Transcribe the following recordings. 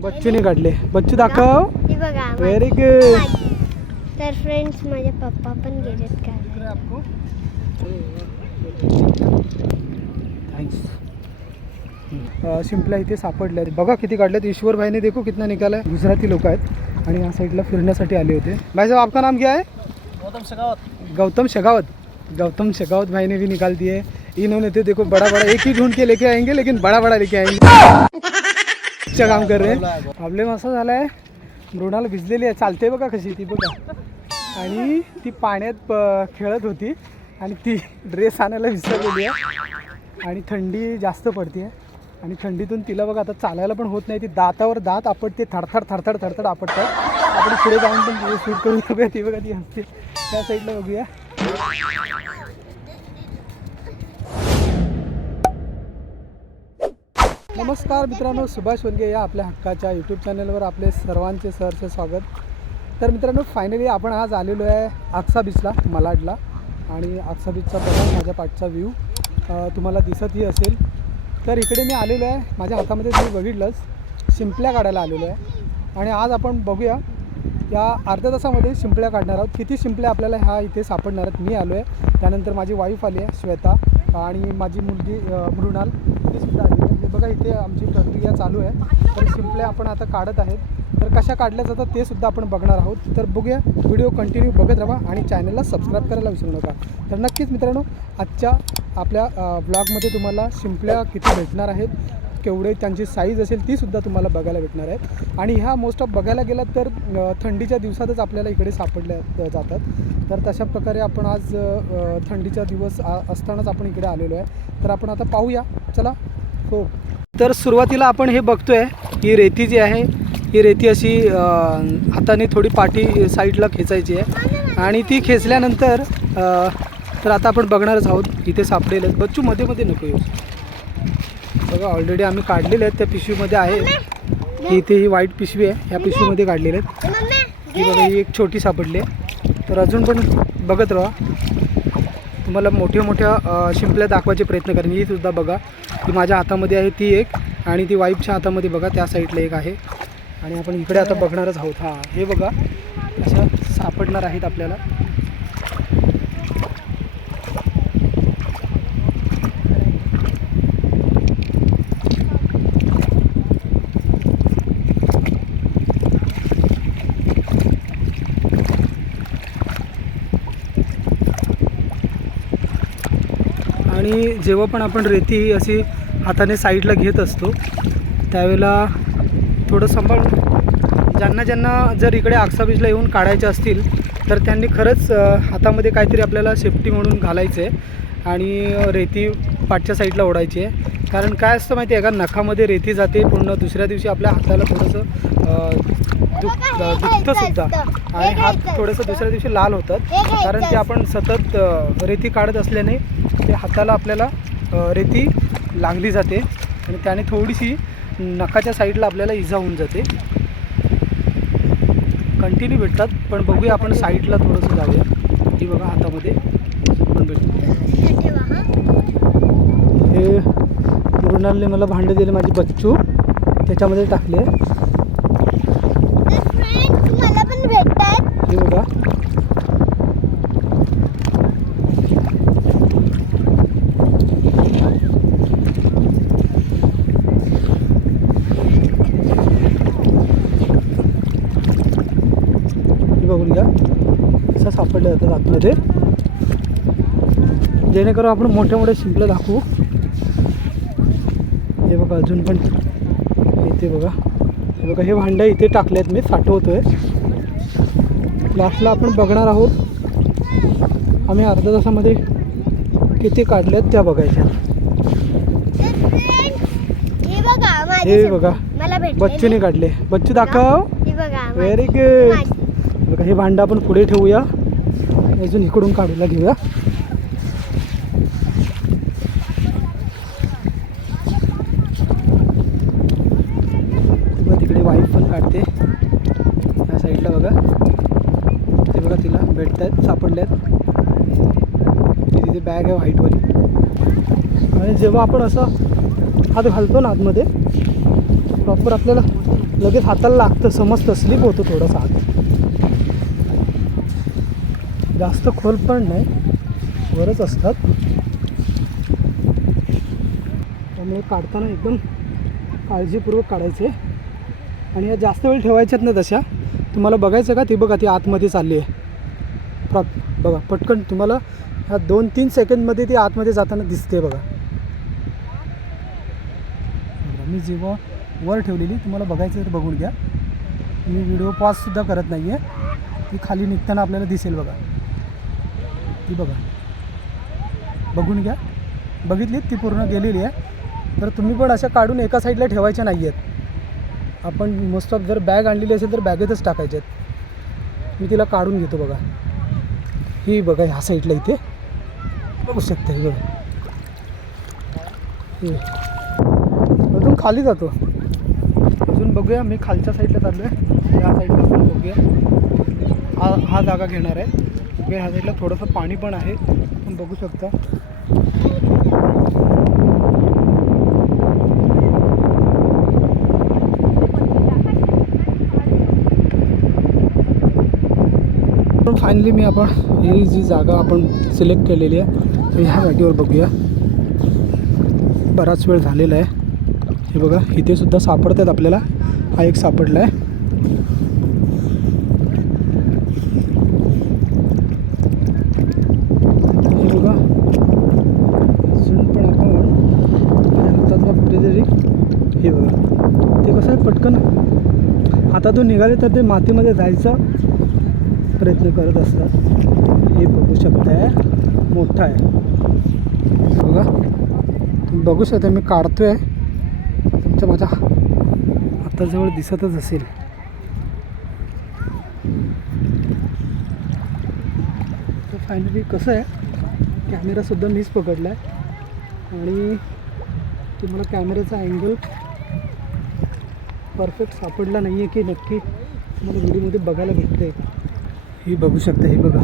बच्चूने काढले. बच्चू दाखव. हे बघा व्हेरी गुड तर फ्रेंड्स माझे पप्पा पण गेलेत काय थँक्स शिंपल्या इथे सापडल्या आहेत. बघा किती काढल्यात ईश्वर भाईने देखो कितना निकाला है गुजराती लोक आहेत. आणि या साईडला फिरण्यासाठी आले होते. भाई साहब आपका नाम क्या है? गौतम शेखावत गौतम शेखावत गौतम शेखावत भाई ने भी निकाल दिए. इन्होंने तो देखो बड़ा बड़ा एक ही ढूंढ के लेके आएंगे लेकिन बड़ा बड़ा लेके आएंगे. अच्छा काम कर रे. प्रॉब्लेम असा झाला आहे मृणाल भिजलेली आहे. चालते बघा कशी ती बघा. आणि ती पाण्यात प- खेळत होती आणि ती ड्रेस आणायला विसरलेली आहे. आणि थंडी जास्त पडते आहे आणि थंडीतून तिला बघा आता चालायला पण होत नाही. ती दातावर दात आपटते थडथड थडथड थडथड आपटतात. आपण पुढे जाऊन पण शूट करून बघूया. ती बघा ती हसते. त्या साईडला बघूया. नमस्कार मित्रांनो सुभाष वनगे या आपल्या हक्काच्या यूट्यूब चॅनलवर आपले सर्वांचे सहर्ष स्वागत. तर मित्रांनो फायनली आपण आज आलेलो आहे आक्सा बीचला मलाडला. आणि आक्सा बीचचा बघा माझ्या पाठचा व्ह्यू तुम्हाला दिसतही असेल. तर इकडे मी आलेलो आहे माझ्या हातामध्ये तुम्ही बघितलंच शिंपल्या काढायला आलेलो आहे. आणि आज आपण बघूया या अर्ध्या तासामध्ये शिंपल्या काढणार आहोत. किती शिंपल्या आपल्याला ह्या इथे सापडणार आहेत मी आलो आहे त्यानंतर माझी वाईफ आली आहे श्वेता. आणि माझी मुलगी मृणाल. ती सुद्धा आली आहे हे बघा इथे आमची प्रक्रिया चालू आहे. तर शिंपल्या आपण आता काढत आहेत. तर कशा काढल्या जातात ते सुद्धा आपण बघणार आहोत. तर बघूया व्हिडिओ कंटिन्यू बघत राहा आणि चॅनलला सबस्क्राईब करायला विसरू नका. तर नक्कीच मित्रांनो आजच्या आपल्या ब्लॉगमध्ये तुम्हाला शिंपल्या किती भेटणार आहेत केवढे त्यांची साईज असेल ती सुद्धा तुम्हाला बघायला भेटणार आहे. आणि ह्या मोस्ट ऑफ बघायला गेलात तर थंडीच्या दिवसातच आपल्याला इकडे सापडल्या जातात. तर तशा प्रकारे आपण आज थंडीचा दिवस असतानाच आपण इकडे आलेलो आहे. तर आपण आता पाहूया. चला हो. तर सुरुवातीला आपण हे बघतोय ही रेती जी आहे ही रेती अशी हाताने थोडी पाठी साईडला खेचायची आहे. आणि ती खेचल्यानंतर तर आता आपण बघणारच आहोत इथे सापडेल बच्चू मध्ये मध्ये नको येऊ. बघा ऑलरेडी आम्ही काढलेले आहेत त्या पिशवीमध्ये आहे. ही इथे ही व्हाईट पिशवी आहे ह्या पिशवीमध्ये काढलेले आहेत. ही बघा ही एक छोटी सापडली आहे. तर अजून पण बघत राहा. तुम्हाला मोठ्या मोठ्या शिंपल्या दाखवायचे प्रयत्न करेन. ही सुद्धा बघा. ती माझ्या हातामध्ये आहे ती एक आणि ती वाईफच्या हातामध्ये बघा त्या साईडला एक आहे. आणि आपण इकडे आता बघणारच आहोत. हां हे बघा अशा सापडणार आहेत आपल्याला आणि जेव्हा पण आपण रेती ही अशी हाताने साईडला घेत असतो त्यावेळेला थोडं सांभाळून ज्यांना ज्यांना जर इकडे आक्सा बीचला येऊन काढायचे असतील तर त्यांनी खरंच हातामध्ये काहीतरी आपल्याला सेफ्टी म्हणून घालायचं आहे आणि रेती पाठच्या साईडला ओढायची. आहे कारण काय असतं माहिती आहे का? नखामध्ये रेती जाते पूर्ण दुसऱ्या दिवशी आपल्या हाताला थोडंसं दुख दुखतं सुद्धा. आणि हात थोडंसं दुसऱ्या दिवशी लाल होतात. कारण ते आपण सतत रेती काढत असल्याने ते हाताला आपल्याला रेती लागली जाते. आणि त्याने थोडीशी नखाच्या साईडला आपल्याला इजा होऊन जाते. कंटिन्यू भेटतात. पण बघूया आपण साईडला थोडंसं जाऊया. ही बघा हातामध्ये. पण भेटते. हे मृणालने मला भांडे दिले माझी बच्चू. त्याच्यामध्ये टाकले मला पण भेटतात हे बघा हे बघून घ्या असं सापडले जातात आतमध्ये. जेणेकरून आपण मोठ्या मोठ्या शिंपलं दाखवू. हे बघा अजून पण इथे बघा. हे बघा हे भांड्या इथे टाकले आहेत मी साठवतोय. लास्टला आपण बघणार आहोत. आम्ही अर्ध्या तासामध्ये किती काढल्यात त्या बघायच्या. हे बघा बच्चूने काढले. बच्चू दाखव. हे व्हेरी गुड बघा हे भांडं आपण पुढे ठेवूया. अजून इकडून काढूला घेऊया. तिकडे वाईफ पण काढते. या साईडला बघा. ते बघा तिला भेटत आहेत सापडल्यात तिथे बॅग आहे व्हाईटवाली आणि जेव्हा आपण असं हात घालतो ना आतमध्ये प्रॉपर आपल्याला लगेच हाताला लागतं समजतं स्लिप होतो थोडासा हात. जास्त खोल पण नाही. वरच असतात. त्यामुळे काढताना एकदम काळजीपूर्वक काढायचे. आणि या जास्त वेळ ठेवायच्यात ना तशा तुम्हाला बघायचं का ती बघा ती आतमध्ये चालली आहे. प्रॉप बघा पटकन तुम्हाला ह्या दोन तीन सेकंदमध्ये ती आतमध्ये जाताना दिसते बघा. बघा, मी जेव्हा वर ठेवलेली तुम्हाला बघायचं तर बघून घ्या. मी व्हिडिओ पॉजसुद्धा करत नाही आहे ती खाली निघताना आपल्याला दिसेल बघा. ती बघा. बघून घ्या. बघितली ती पूर्ण गेलेली आहे. तर तुम्ही पण अशा काढून एका साईडला ठेवायच्या नाही आहेत आपण मोस्ट ऑफ जर बॅग आणलेली असेल तर बॅगेतच टाकायच्या आहेत. मी तिला काढून घेतो बघा. ही बघा ह्या साईडला इथे. बघू शकता ही बघा. अजून खाली जातो. अजून बघूया मी खालच्या साईडला चाललो आहे या साईडला आपण बघूया. हा हा जागा घेणार आहे. बघूया ह्या साईडला थोडंसं पाणी पण आहे. पण बघू शकता. फायनली मी आपण ही जी जागा आपण सिलेक्ट केलेली आहे तर ह्या जागेवर बघूया. बराच वेळ झालेला आहे. हे बघा इथे सुद्धा सापडतात आपल्याला. हा एक सापडला आहे हे बघा अजून पण आपण माझ्या हातात का कुठेतरी हे बघा ते कसं आहे पटकन. हातातून निघाले तर ते मातीमध्ये जायचा प्रयत्न करत असतात. हे बघू शकताय. मोठा आहे. बघा. तुम्ही बघू शकता मी काढतोय. तुमच्या माझ्या हाताजवळ दिसतच असेल. तर फायनली कसं आहे कॅमेरासुद्धा मीच पकडला आहे आणि तुम्हाला कॅमेऱ्याचा अँगल परफेक्ट सापडला नाही आहे की नक्की? तुम्हाला व्हिडिओमध्ये बघायला भेटते ही बघू शकता ही बघा.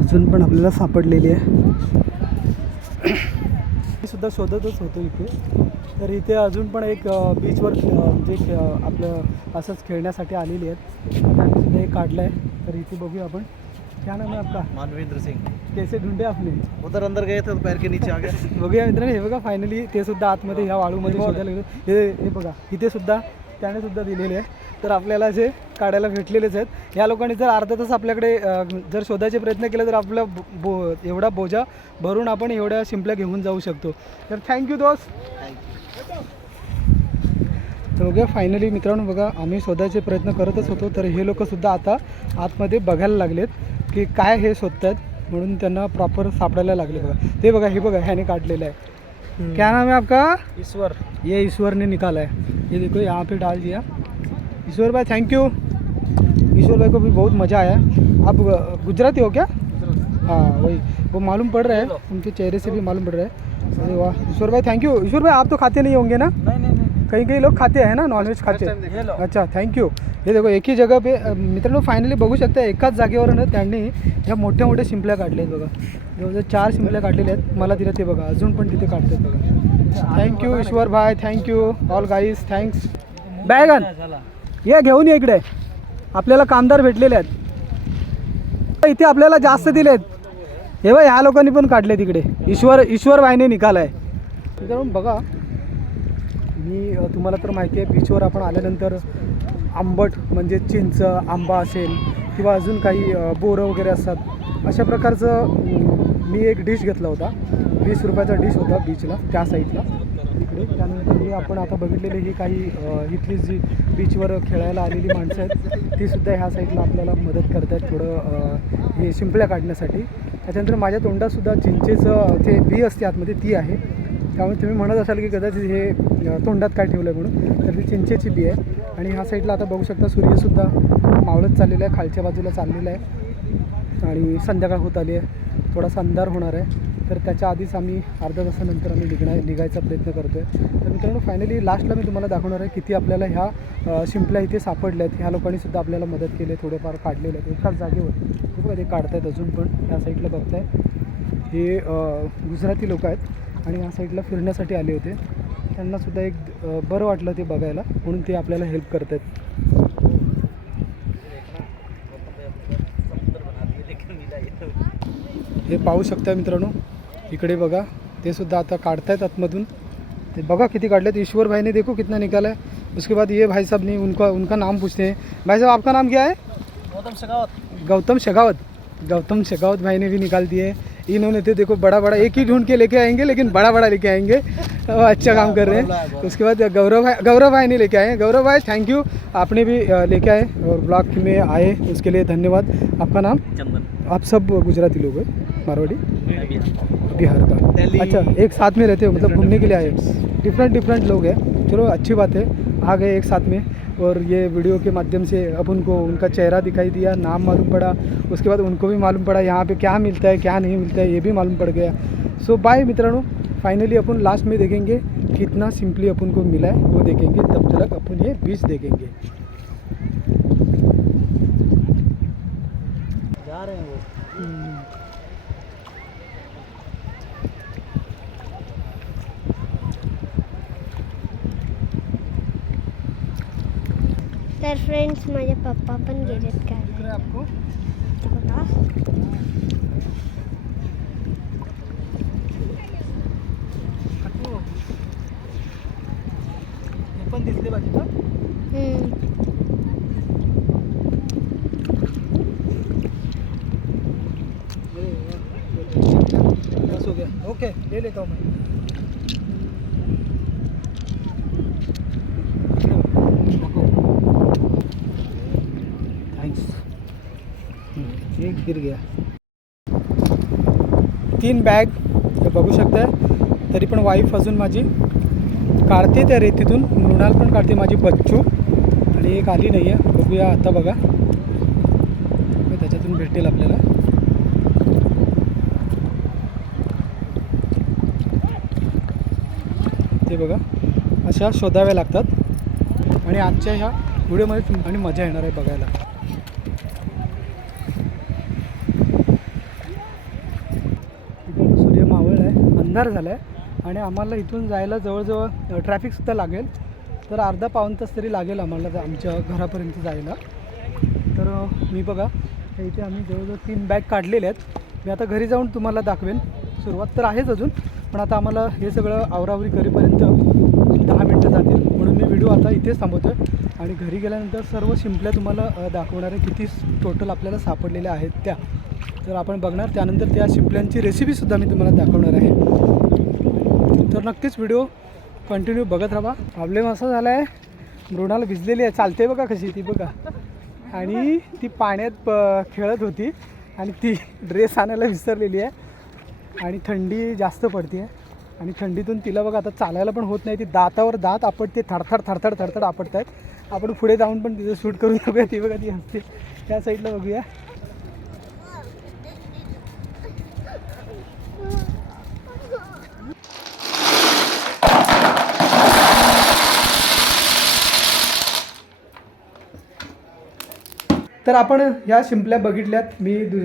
अजून पण आपल्याला सापडलेली आहे. मी सुद्धा शोधतच होतो इथे. तर इथे अजून पण एक बीचवर अ, म्हणजे आपलं असंच खेळण्यासाठी आलेली आहेत. सुद्धा एक काढलं आहे तर इथे बघूया आपण. क्या नाम है आपका? मानवेंद्र सिंह कैसे ढूंढे आपने? उधर अंदर गए थे तो पैर के नीचे आ गए. बघूया मित्रांनो हे बघा फायनली ते सुद्धा आतमध्ये ह्या वाळूमध्ये शोधायला गेलो. हे हे बघा इथे सुद्धा त्याने सुद्धा दिलेले आहे तर आपल्याला जे काढायला भेटलेलेच आहेत. ह्या लोकांनी जर अर्धा तास आपल्याकडे जर शोधायचे प्रयत्न केले तर आपला बो एवढा बोजा भरून आपण एवढ्या शिंपल्या घेऊन जाऊ शकतो. तर थँक्यू दोस्त. तर बघा फायनली मित्रांनो बघा आम्ही शोधायचे प्रयत्न करतच होतो. तर हे लोकंसुद्धा आता आतमध्ये बघायला लागलेत की काय हे शोधतात म्हणून त्यांना प्रॉपर सापडायला लागले बघा. ते बघा हे बघा ह्याने काढलेलं आहे. क्या नाम है आपका? ईश्वर। ये ईश्वर ने निकाला है। ये देखो यहाँ पे डाल दिया। ईश्वर भाई थैंक यू ईश्वर भाई को भी बहुत मज़ा आया। आप गुजराती हो क्या? हाँ वही। वो मालूम पड़ रहा है। उनके चेहरे से भी मालूम पड़ रहा है। अरे वाह। ईश्वर भाई थैंक यू ईश्वर भाई आप तो खाते नहीं होंगे ना? नहीं नहीं नहीं। कहीं कहीं लोग खाते हैं ना नॉनव्हेज खाते. अच्छा थँक्यू हे देखो एक ही जगह पे मित्रांनो फायनली बघू शकता एकाच जागेवर ना त्यांनी ह्या मोठ्या मोठ्या शिंपल्या काढल्या आहेत बघा. जवळजवळ चार शिंपल्या काढलेल्या आहेत मला तिथे ते बघा अजून पण तिथे काढतात बघा. थँक्यू ईश्वर भाई thank you all guys thanks बॅगन ये घेऊन ये इकडे. आपल्याला कामदार भेटलेले आहेत. इथे आपल्याला जास्त दिलेत. हे बघ ह्या लोकांनी पण काढले तिकडे ईश्वर ईश्वर भाईने निकालाय. मित्रांनो बघा मी तुम्हाला तर माहिती आहे बीचवर आपण आल्यानंतर आंबट म्हणजे चिंच आंबा असेल किंवा अजून काही बोरं वगैरे असतात अशा प्रकारचं मी एक डिश घेतला होता. वीस रुपयाचा डिश होता बीचला त्या साईडला तिकडे त्यानंतर हे आपण आता बघितलेले ही काही इथली जी बीचवर खेळायला आलेली माणसं आहेत ती सुद्धा ह्या साईडला आपल्याला मदत करत आहेत थोडं हे शिंपल्या काढण्यासाठी. त्याच्यानंतर माझ्या तोंडातसुद्धा चिंचेचं जे बी असते आतमध्ये ती आहे. त्यामुळे तुम्ही म्हणत असाल की कदाचित हे तोंडात काय ठेवलं आहे म्हणून तर ती चिंचेची बी आहे. आणि ह्या साईडला आता बघू शकता सूर्यसुद्धा मावळत चाललेला आहे खालच्या बाजूला चाललेला आहे. आणि संध्याकाळ होत आली आहे. थोडासा अंधार होणार आहे. तर त्याच्या आधीच आम्ही अर्ध्या तासानंतर आम्ही निघणार निघायचा प्रयत्न करतो आहे तर मित्रांनो फायनली लास्टला मी तुम्हाला दाखवणार आहे किती आपल्याला ह्या शिंपल्या इथे सापडल्या आहेत ह्या लोकांनीसुद्धा आपल्याला मदत केली आहे थोडेफार काढलेले. आहेत एकाच जागेवर. खूप बघा ते काढतायत अजून पण. त्या साईडला बघताय. हे गुजराती लोक आहेत. आणि या साईडला फिरण्यासाठी आले होते. त्यांना सुद्धा एक बरं वाटलं ते बघायला म्हणून ते आपल्याला हेल्प करत आहेत हे पाहू शकता मित्रांनो इकडे बघा ते सुद्धा आता काढतायत आतमधून. ते बघा किती काढलेत. ईश्वर भाई ने देखो कितना निकाला है उसके बाद ये भाई साहब ने उनका उनका नाम पूछते हैं. भाई साहब आपका नाम क्या है? गौतम शेखावत गौतम शेखावत गौतम शेखावत भाई ने भी निकाल दिए. इन्होंने थे देखो बड़ा बड़ा एक ही ढूंढ के लेके आएँगे लेकिन बड़ा बड़ा लेके आएँगे। वो अच्छा काम कर रहे हैं। उसके बाद गौरव भाई गौरव भाई ने लेके आए गौरव भाई थैंक यू आपने भी लेके आए और ब्लॉग में आए उसके लिए धन्यवाद। आपका नाम? चंदन। आप सब गुजराती लोग हैं मारवाड़ी? बिहार का। अच्छा एक साथ में रहते हो मतलब घूमने के लिए आए डिफरेंट डिफरेंट लोग हैं। चलो अच्छी बात है। आ गए एक साथ में। और ये वीडियो के माध्यम से अपन को उनका चेहरा दिखाई दिया, नाम मालूम पड़ा, उसके बाद उनको भी मालूम पड़ा यहाँ पे क्या मिलता है, क्या नहीं मिलता है, ये भी मालूम पड़ गया। सो बाय मित्रांनो। फाइनली अपन लास्ट में देखेंगे कितना सिंपली अपन को मिला है, वो देखेंगे, तब तक अपन ये बीच देखेंगे। तर फ्रेंड्स माझे पप्पा पण गेलेत काय बघा. पण दिसले पाहिजे का ओके ले लेता हूँ मैं थैंक्स गिर गया। तीन बॅग बघू शकताय. तरी पण वाईफ अजून माझी काढते त्या रेतीतून. मृणाल पण काढते माझी बच्चू. आणि एक आली नाही आहे बघूया आता बघा. त्याच्यातून भेटेल आपल्याला. ते बघा. अशा शोधाव्या लागतात. आणि आजच्या ह्या व्हिडिओमध्ये आणि मजा येणार आहे बघायला इथे सूर्य मावळ आहे अंधार झाला आहे आणि आम्हाला इथून जायला जवळजवळ ट्रॅफिकसुद्धा लागेल. तर अर्धा पाऊन तास तरी लागेल आम्हाला आमच्या घरापर्यंत जायला. तर मी बघा इथे आम्ही जवळजवळ तीन बॅग काढलेले आहेत. मी आता घरी जाऊन तुम्हाला दाखवेन. सुरुवात तर आहेच अजून पण आता आम्हाला हे सगळं आवरावरी करेपर्यंत दहा मिनटं जातील. म्हणून मी व्हिडिओ आता इथेच थांबवतो आहे आणि घरी गेल्यानंतर सर्व शिंपल्या तुम्हाला दाखवणारे दाखवणार आहे किती टोटल आपल्याला सापडलेल्या आहेत त्या. तर आपण बघणार. त्यानंतर त्या शिंपल्यांची रेसिपीसुद्धा मी तुम्हाला दाखवणार आहे. तर नक्कीच व्हिडिओ कंटिन्यू बघत राहा. प्रॉब्लेम असा झाला आहे मृणाला भिजलेली आहे. चालते बघा कशी ती बघा. आणि ती पाण्यात प- खेळत होती. आणि ती ड्रेस आणायला विसरलेली आहे. आणि थंडी जास्त पडते आहे आणि थंडीतून तिला बघा आता चालायला पण होत नाही. ती दातावर दात आपटते. थडथड थडथड थडथड आपटत आहेत आपण पुढे जाऊन पण तिचं शूट करून बघूया ती बघा ती हसते. त्या साईडला बघूया. तर आपण ह्या शिंपल्या बघितल्यात. मी दु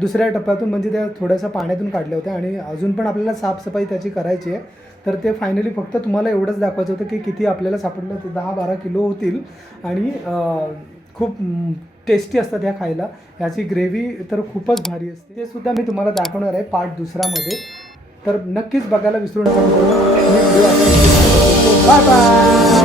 दुसऱ्या टप्प्यातून म्हणजे त्या थोड्याशा पाण्यातून काढल्या होत्या आणि अजून पण आपल्याला साफसफाई त्याची करायची आहे. तर ते फायनली फक्त तुम्हाला एवढंच दाखवायचं होतं की किती आपल्याला सापडलं ते दहा बारा किलो होतील. आणि खूप टेस्टी असतात ह्या खायला. ह्याची ग्रेव्ही तर खूपच भारी असते. ते सुद्धा मी तुम्हाला दाखवणार आहे पार्ट दुसरामध्ये तर नक्कीच बघायला विसरू नका. Bye bye